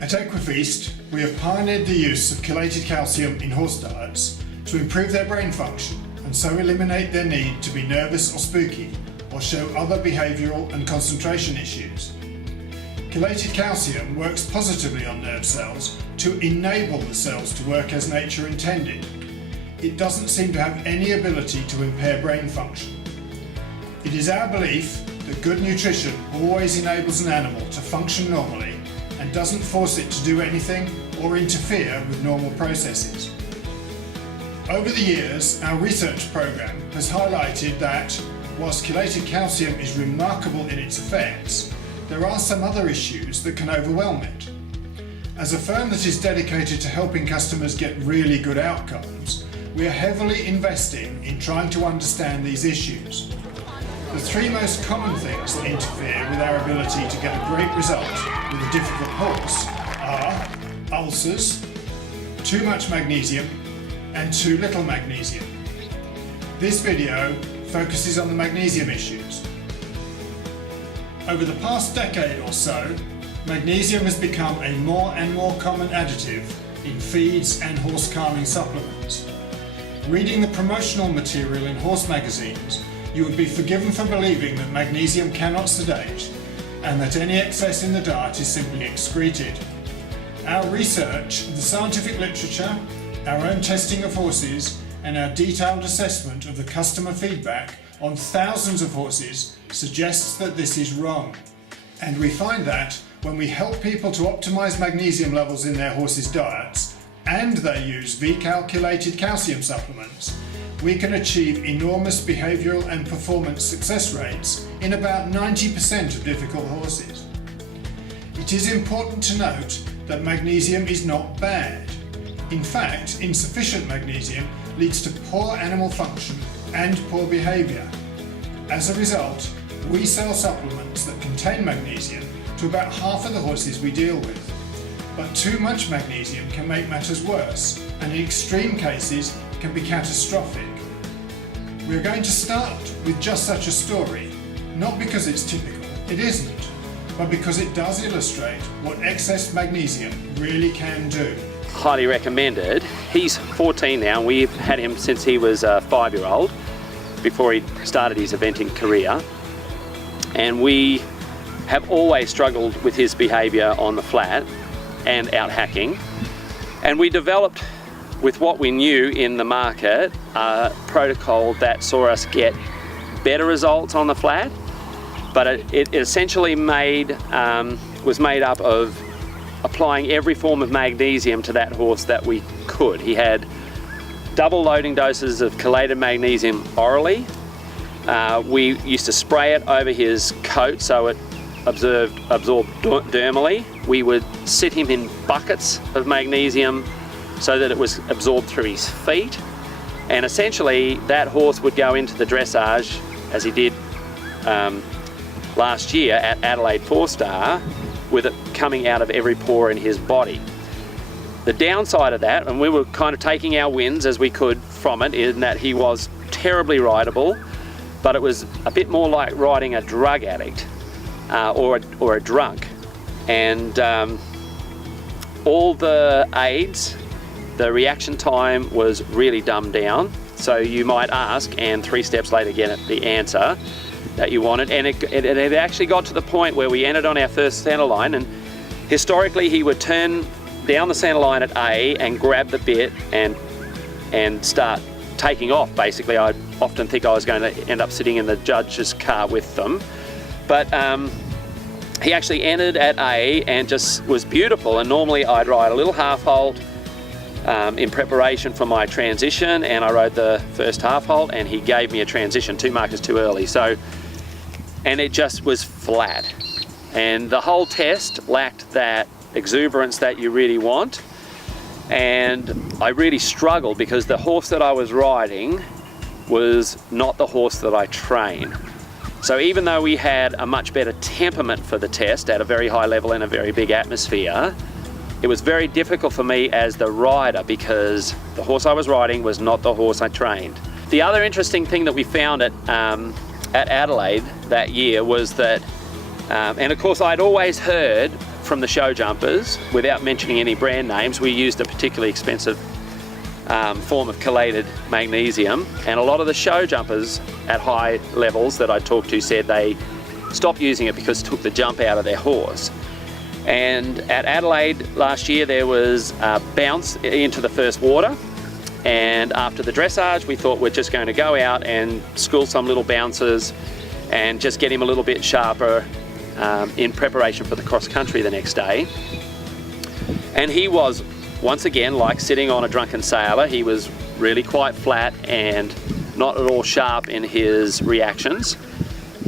At EquiFeast, we have pioneered the use of chelated calcium in horse diets to improve their brain function and so eliminate their need to be nervous or spooky or show other behavioural and concentration issues. Chelated calcium works positively on nerve cells to enable the cells to work as nature intended. It doesn't seem to have any ability to impair brain function. It is our belief that good nutrition always enables an animal to function normally and doesn't force it to do anything or interfere with normal processes. Over the years, our research program has highlighted that, whilst chelated calcium is remarkable in its effects, there are some other issues that can overwhelm it. As a firm that is dedicated to helping customers get really good outcomes, we are heavily investing in trying to understand these issues. The three most common things that interfere with our ability to get a great result with a difficult horse are ulcers, too much magnesium, and too little magnesium. This video focuses on the magnesium issues. Over the past decade or so, magnesium has become a more and more common additive in feeds and horse calming supplements. Reading the promotional material in horse magazines, you would be forgiven for believing that magnesium cannot sedate and that any excess in the diet is simply excreted. Our research, the scientific literature, our own testing of horses, and our detailed assessment of the customer feedback on thousands of horses suggests that this is wrong. And we find that when we help people to optimize magnesium levels in their horses' diets and they use V-calculated calcium supplements, we can achieve enormous behavioural and performance success rates in about 90% of difficult horses. It is important to note that magnesium is not bad. In fact, insufficient magnesium leads to poor animal function and poor behaviour. As a result, we sell supplements that contain magnesium to about half of the horses we deal with. But too much magnesium can make matters worse, and in extreme cases can be catastrophic. We are going to start with just such a story, not because it's typical, it isn't, but because it does illustrate what excess magnesium really can do. Highly recommended. He's 14 now, and we've had him since he was a 5-year-old, before he started his eventing career. And we have always struggled with his behaviour on the flat and out hacking. And we developed, with what we knew in the market, a protocol that saw us get better results on the flat, but it essentially was made up of applying every form of magnesium to that horse that we could. He had double loading doses of chelated magnesium orally. We used to spray it over his coat so it absorbed dermally. We would sit him in buckets of magnesium so that it was absorbed through his feet, and essentially that horse would go into the dressage, as he did last year at Adelaide 4-star, with it coming out of every pore in his body. The downside of that, and we were kind of taking our wins as we could from it, in that he was terribly rideable, but it was a bit more like riding a drug addict or a drunk. And all the aids, the reaction time was really dumbed down. So you might ask, and 3 steps later get the answer that you wanted. And it actually got to the point where we entered on our first centre line, and historically he would turn down the centre line at A and grab the bit and start taking off. Basically, I often think I was going to end up sitting in the judge's car with them. But he actually entered at A and just was beautiful. And normally I'd ride a little half halt in preparation for my transition, and I rode the first half halt and he gave me a transition 2 markers too early. And it just was flat. And the whole test lacked that exuberance that you really want. And I really struggled because the horse that I was riding was not the horse that I train. So even though we had a much better temperament for the test at a very high level in a very big atmosphere, it was very difficult for me as the rider because the horse I was riding was not the horse I trained. The other interesting thing that we found at Adelaide that year was that, and of course I'd always heard from the show jumpers, without mentioning any brand names, we used a particularly expensive form of chelated magnesium, and a lot of the show jumpers at high levels that I talked to said they stopped using it because it took the jump out of their horse. And at Adelaide last year there was a bounce into the first water, and after the dressage we thought we're just going to go out and school some little bouncers and just get him a little bit sharper in preparation for the cross country the next day. And he was, once again, like sitting on a drunken sailor. He was really quite flat and not at all sharp in his reactions,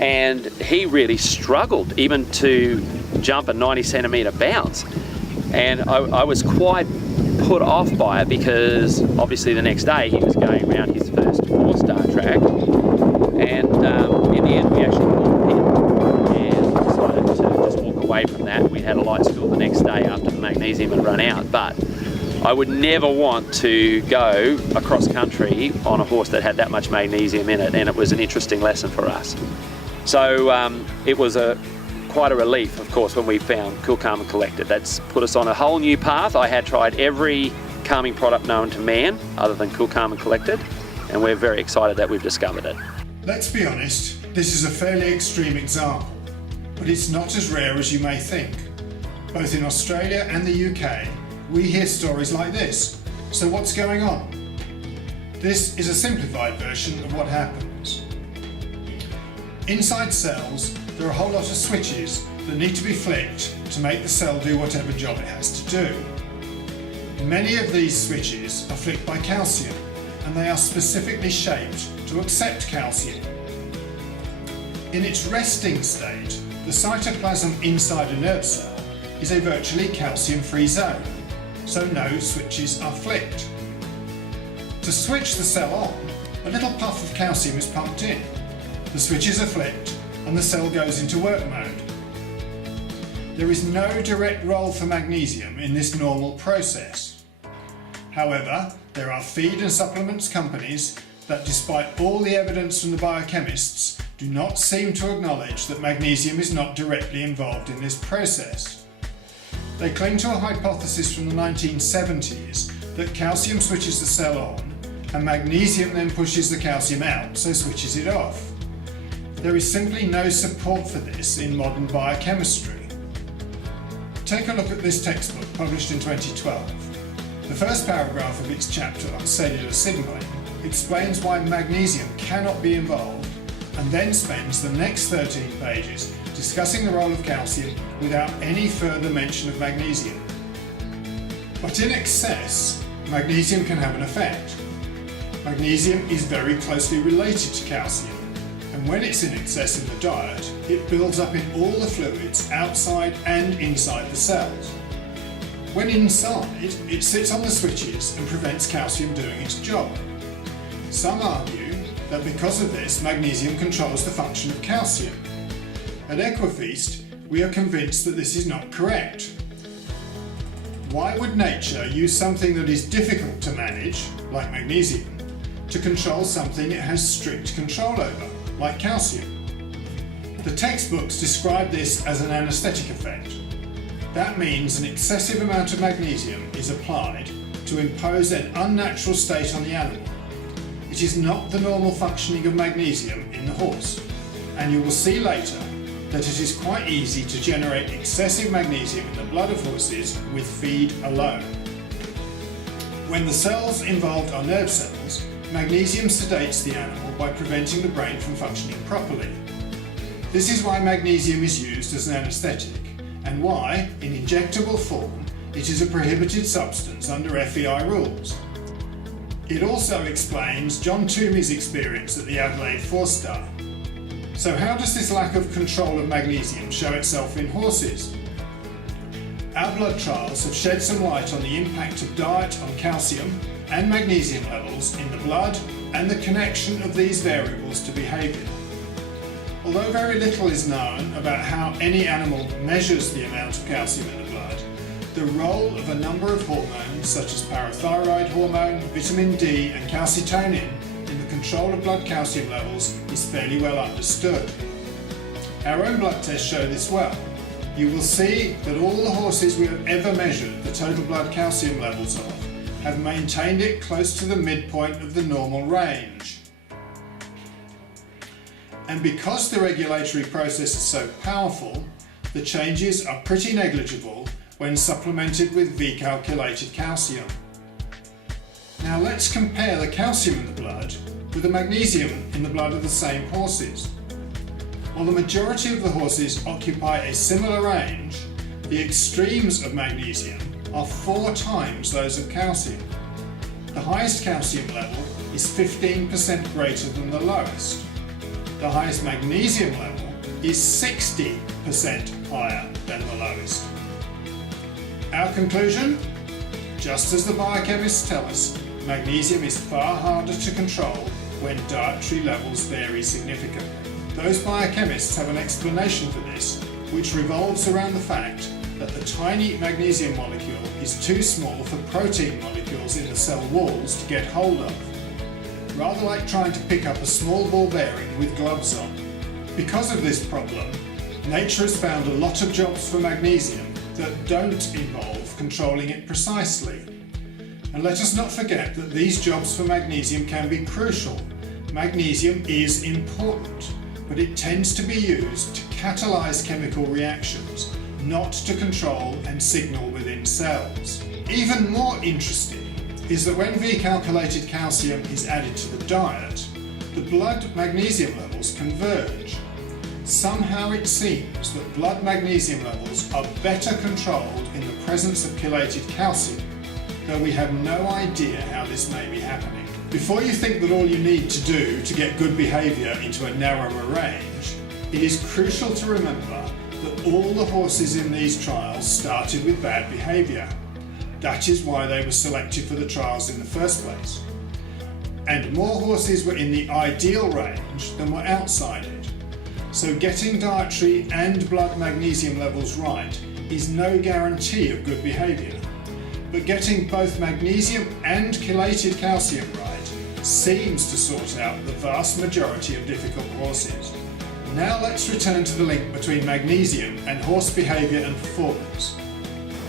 and he really struggled even to jump a 90 centimetre bounce. And I was quite put off by it, because obviously the next day he was going around his first 4-star track, and in the end we actually called him and decided to just walk away from that. We had a light school the next day after the magnesium had run out, but I would never want to go across country on a horse that had that much magnesium in it, and it was an interesting lesson for us. So it was quite a relief, of course, when we found Cool, Calm and Collected. That's put us on a whole new path. I had tried every calming product known to man other than Cool, Calm and Collected, and we're very excited that we've discovered it. Let's be honest, this is a fairly extreme example, but it's not as rare as you may think. Both in Australia and the UK, we hear stories like this. So what's going on? This is a simplified version of what happens. Inside cells, there are a whole lot of switches that need to be flicked to make the cell do whatever job it has to do. Many of these switches are flicked by calcium, and they are specifically shaped to accept calcium. In its resting state, the cytoplasm inside a nerve cell is a virtually calcium-free zone, so no switches are flicked. To switch the cell on, a little puff of calcium is pumped in, the switches are flicked, and the cell goes into work mode. There is no direct role for magnesium in this normal process. However, there are feed and supplements companies that, despite all the evidence from the biochemists, do not seem to acknowledge that magnesium is not directly involved in this process. They cling to a hypothesis from the 1970s that calcium switches the cell on, and magnesium then pushes the calcium out, so switches it off. There is simply no support for this in modern biochemistry. Take a look at this textbook published in 2012. The first paragraph of its chapter on cellular signaling explains why magnesium cannot be involved, and then spends the next 13 pages discussing the role of calcium without any further mention of magnesium. But in excess, magnesium can have an effect. Magnesium is very closely related to calcium, and when it's in excess in the diet, it builds up in all the fluids outside and inside the cells. When inside, it sits on the switches and prevents calcium doing its job. Some argue that because of this, magnesium controls the function of calcium. At EquiFeast, we are convinced that this is not correct. Why would nature use something that is difficult to manage, like magnesium, to control something it has strict control over, like calcium? The textbooks describe this as an anesthetic effect. That means an excessive amount of magnesium is applied to impose an unnatural state on the animal. It is not the normal functioning of magnesium in the horse, and you will see later that it is quite easy to generate excessive magnesium in the blood of horses with feed alone. When the cells involved are nerve cells, magnesium sedates the animal by preventing the brain from functioning properly. This is why magnesium is used as an anesthetic, and why, in injectable form, it is a prohibited substance under FEI rules. It also explains John Toomey's experience at the Adelaide 4-star. So how does this lack of control of magnesium show itself in horses? Our blood trials have shed some light on the impact of diet on calcium and magnesium levels in the blood and the connection of these variables to behaviour. Although very little is known about how any animal measures the amount of calcium in the blood, the role of a number of hormones such as parathyroid hormone, vitamin D and calcitonin in the control of blood calcium levels is fairly well understood. Our own blood tests show this well. you will see that all the horses we have ever measured the total blood calcium levels of have maintained it close to the midpoint of the normal range. And because the regulatory process is so powerful, the changes are pretty negligible when supplemented with V-calculated calcium. Now let's compare the calcium in the blood with the magnesium in the blood of the same horses. While the majority of the horses occupy a similar range, the extremes of magnesium are 4 times those of calcium. The highest calcium level is 15% greater than the lowest. The highest magnesium level is 60% higher than the lowest. Our conclusion? Just as the biochemists tell us, magnesium is far harder to control when dietary levels vary significantly. Those biochemists have an explanation for this, which revolves around the fact that the tiny magnesium molecule is too small for protein molecules in the cell walls to get hold of, rather like trying to pick up a small ball bearing with gloves on. Because of this problem, nature has found a lot of jobs for magnesium that don't involve controlling it precisely. And let us not forget that these jobs for magnesium can be crucial. Magnesium is important, but it tends to be used to catalyze chemical reactions, not to control and signal within cells. Even more interesting is that when V-calculated calcium is added to the diet, the blood magnesium levels converge. Somehow it seems that blood magnesium levels are better controlled in the presence of chelated calcium, though we have no idea how this may be happening. Before you think that all you need to do to get good behaviour into a narrower range, it is crucial to remember that all the horses in these trials started with bad behaviour. That is why they were selected for the trials in the first place. And more horses were in the ideal range than were outside it. So getting dietary and blood magnesium levels right is no guarantee of good behaviour. But getting both magnesium and chelated calcium right seems to sort out the vast majority of difficult horses. Now let's return to the link between magnesium and horse behaviour and performance.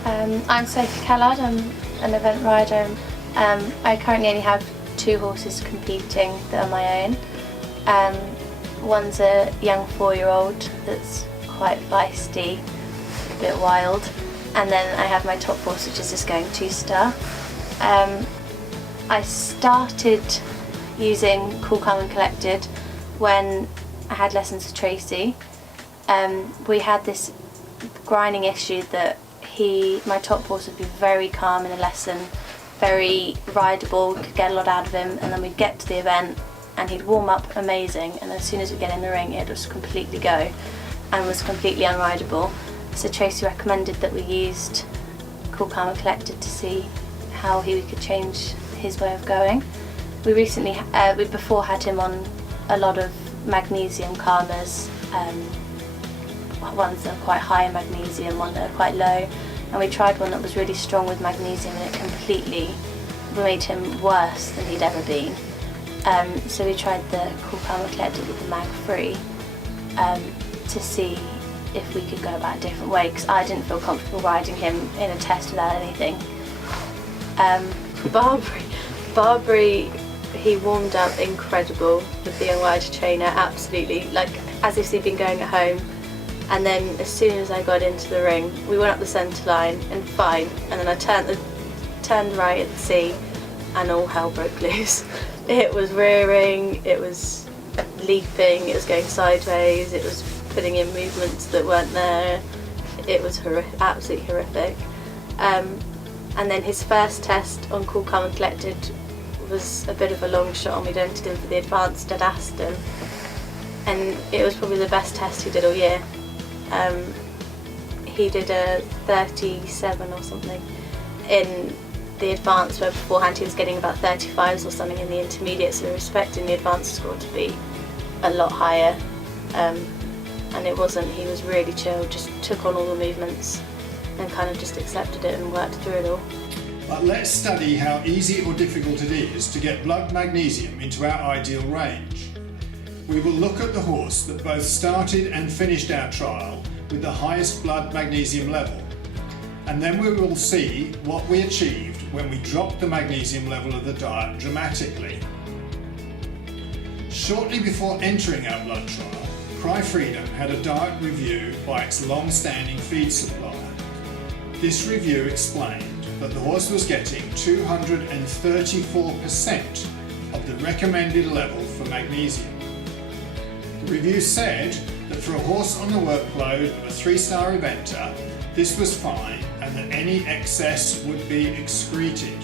I'm Sophie Callard, I'm an event rider. I currently only have 2 horses competing that are my own. One's a young 4-year-old that's quite feisty, a bit wild, and then I have my top horse which is just going 2-star. I started using Cool, Calm and Collected when I had lessons with Tracy. We had this grinding issue that my top horse would be very calm in a lesson, very rideable, could get a lot out of him, and then we'd get to the event and he'd warm up amazing, and as soon as we get in the ring it would just completely go and was completely unrideable. So Tracy recommended that we used Cool, Calm and Collected to see how we could change his way of going. We recently, we before had him on a lot of magnesium calmers, ones that are quite high in magnesium, one that are quite low, and we tried one that was really strong with magnesium and it completely made him worse than he'd ever been. So we tried the Cool, Calm and Collected with the Mag Free to see if we could go about a different way, because I didn't feel comfortable riding him in a test without anything. Barbary, he warmed up incredible with the young rider trainer, absolutely, like as if he'd been going at home. And then as soon as I got into the ring, we went up the centre line and fine, and then I turned right at the sea and all hell broke loose. It was rearing, it was leaping, it was going sideways, it was putting in movements that weren't there. It was absolutely horrific. And then his first test on Cool, Calm and Collected was a bit of a long shot, and we'd entered him for the advanced at Aston, and it was probably the best test he did all year. He did a 37 or something in the advanced, where beforehand he was getting about 35s or something in the intermediate, so we were expecting the advanced score to be a lot higher, and it wasn't. He was really chill, just took on all the movements and kind of just accepted it and worked through it all. But let's study how easy or difficult it is to get blood magnesium into our ideal range. We will look at the horse that both started and finished our trial with the highest blood magnesium level. And then we will see what we achieved when we dropped the magnesium level of the diet dramatically. Shortly before entering our blood trial, Cry Freedom had a diet review by its long-standing feed supplier. This review explained that the horse was getting 234% of the recommended level for magnesium. The review said that for a horse on the workload of a 3-star eventer, this was fine and that any excess would be excreted.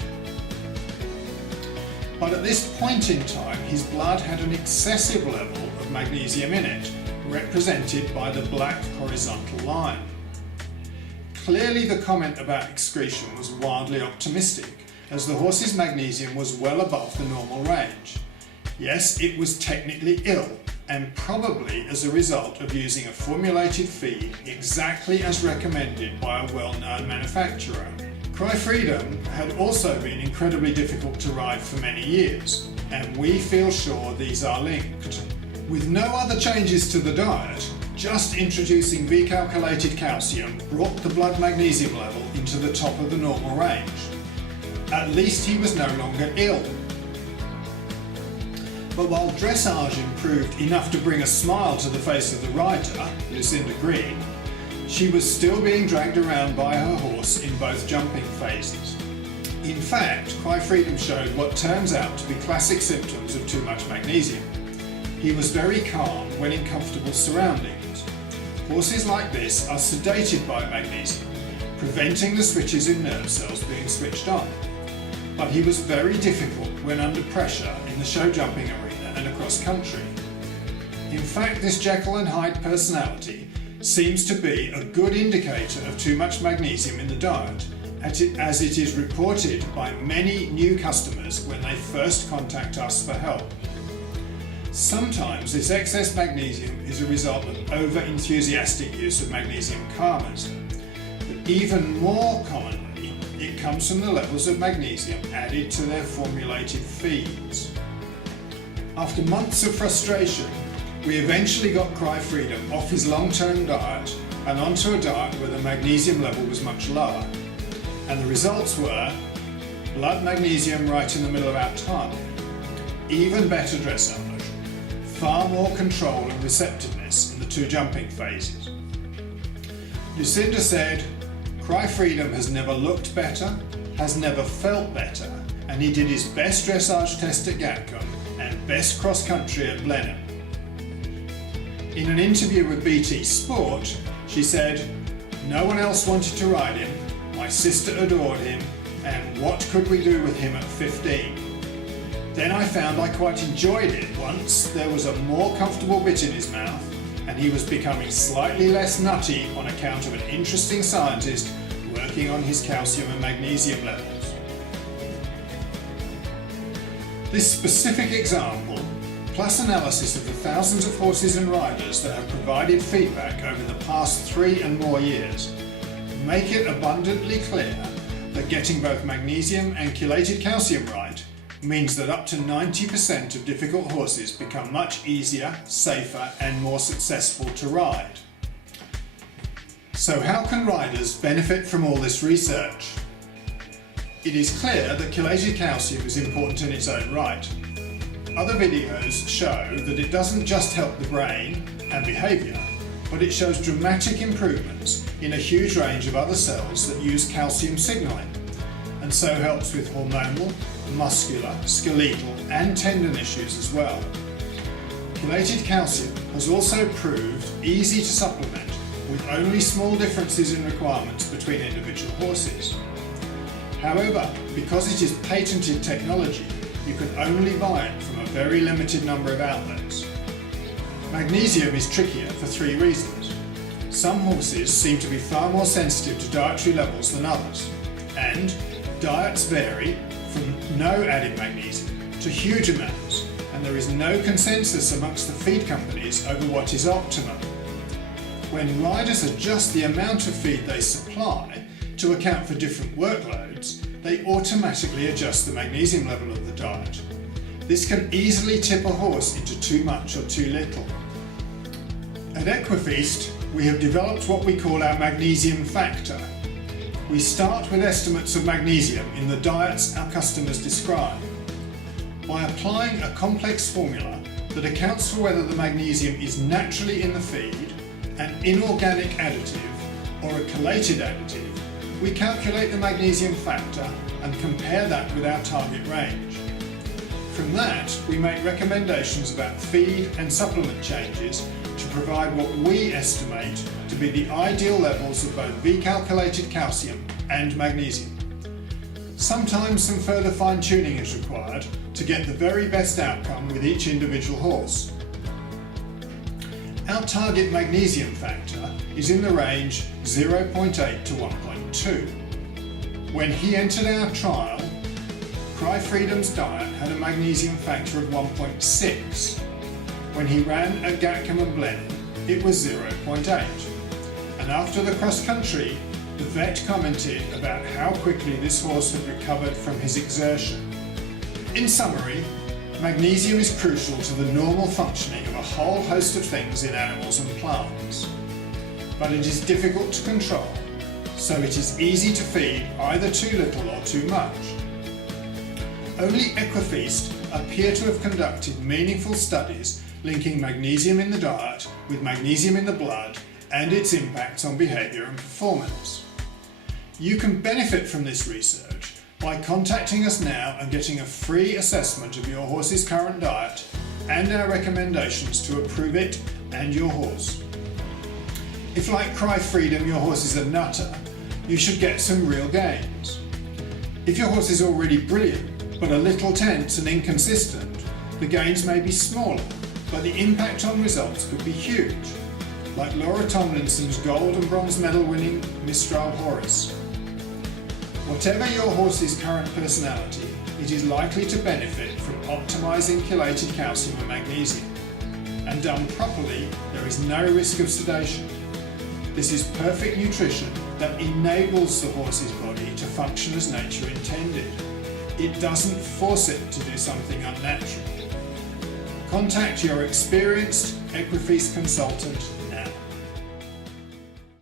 But at this point in time, his blood had an excessive level of magnesium in it, represented by the black horizontal line. Clearly the comment about excretion was wildly optimistic, as the horse's magnesium was well above the normal range. Yes, it was technically ill, and probably as a result of using a formulated feed exactly as recommended by a well-known manufacturer. Cry Freedom had also been incredibly difficult to ride for many years, and we feel sure these are linked. With no other changes to the diet, just introducing recalculated calcium brought the blood magnesium level into the top of the normal range. At least he was no longer ill. But while dressage improved enough to bring a smile to the face of the rider, Lucinda Green, she was still being dragged around by her horse in both jumping phases. In fact, Cry Freedom showed what turns out to be classic symptoms of too much magnesium. He was very calm when in comfortable surroundings. Horses like this are sedated by magnesium, preventing the switches in nerve cells being switched on. But he was very difficult when under pressure in the show jumping arena and across country. In fact, this Jekyll and Hyde personality seems to be a good indicator of too much magnesium in the diet, as it is reported by many new customers when they first contact us for help. Sometimes this excess magnesium is a result of over-enthusiastic use of magnesium calmers, but even more commonly, it comes from the levels of magnesium added to their formulated feeds. After months of frustration, we eventually got Cry Freedom off his long-term diet and onto a diet where the magnesium level was much lower. And the results were blood magnesium right in the middle of our target, even better dressage, far more control and receptiveness in the 2 jumping phases. Lucinda said, Cry Freedom has never looked better, has never felt better, and he did his best dressage test at Gatcombe and best cross-country at Blenheim. In an interview with BT Sport, she said, no one else wanted to ride him, my sister adored him, and what could we do with him at 15? Then I found I quite enjoyed it once there was a more comfortable bit in his mouth, and he was becoming slightly less nutty on account of an interesting scientist working on his calcium and magnesium levels. This specific example, plus analysis of the thousands of horses and riders that have provided feedback over the past 3 and more years, make it abundantly clear that getting both magnesium and chelated calcium right means that up to 90% of difficult horses become much easier, safer and more successful to ride. So how can riders benefit from all this research? It is clear that chelated calcium is important in its own right. Other videos show that it doesn't just help the brain and behaviour, but it shows dramatic improvements in a huge range of other cells that use calcium signalling, and so helps with hormonal, muscular, skeletal and tendon issues as well. Chelated calcium has also proved easy to supplement with only small differences in requirements between individual horses. However, because it is patented technology, you can only buy it from a very limited number of outlets. Magnesium is trickier for 3 reasons. Some horses seem to be far more sensitive to dietary levels than others, and diets vary from no added magnesium to huge amounts, and there is no consensus amongst the feed companies over what is optimum. When riders adjust the amount of feed they supply to account for different workloads, they automatically adjust the magnesium level of the diet. This can easily tip a horse into too much or too little. At EquiFeast, we have developed what we call our Magnesium Factor. We start with estimates of magnesium in the diets our customers describe. By applying a complex formula that accounts for whether the magnesium is naturally in the feed, an inorganic additive, or a chelated additive, we calculate the magnesium factor and compare that with our target range. From that, we make recommendations about feed and supplement changes to provide what we estimate to be the ideal levels of both recalculated calcium and magnesium. Sometimes some further fine-tuning is required to get the very best outcome with each individual horse. Our target magnesium factor is in the range 0.8 to 1.2. When he entered our trial, Cry Freedom's diet had a magnesium factor of 1.6. When he ran at Gatcombe and Blenheim, it was 0.8. And after the cross-country, the vet commented about how quickly this horse had recovered from his exertion. In summary, magnesium is crucial to the normal functioning of a whole host of things in animals and plants. But it is difficult to control, so it is easy to feed either too little or too much. Only EquiFeast appear to have conducted meaningful studies linking magnesium in the diet with magnesium in the blood and its impacts on behaviour and performance. You can benefit from this research by contacting us now and getting a free assessment of your horse's current diet and our recommendations to improve it and your horse. If, like Cry Freedom, your horse is a nutter, you should get some real gains. If your horse is already brilliant but a little tense and inconsistent, the gains may be smaller, but the impact on results could be huge, like Laura Tomlinson's gold and bronze medal winning Mistral Horace. Whatever your horse's current personality, it is likely to benefit from optimising chelated calcium and magnesium. And done properly, there is no risk of sedation. This is perfect nutrition that enables the horse's body to function as nature intended. It doesn't force it to do something unnatural. Contact your experienced EquiFeast consultant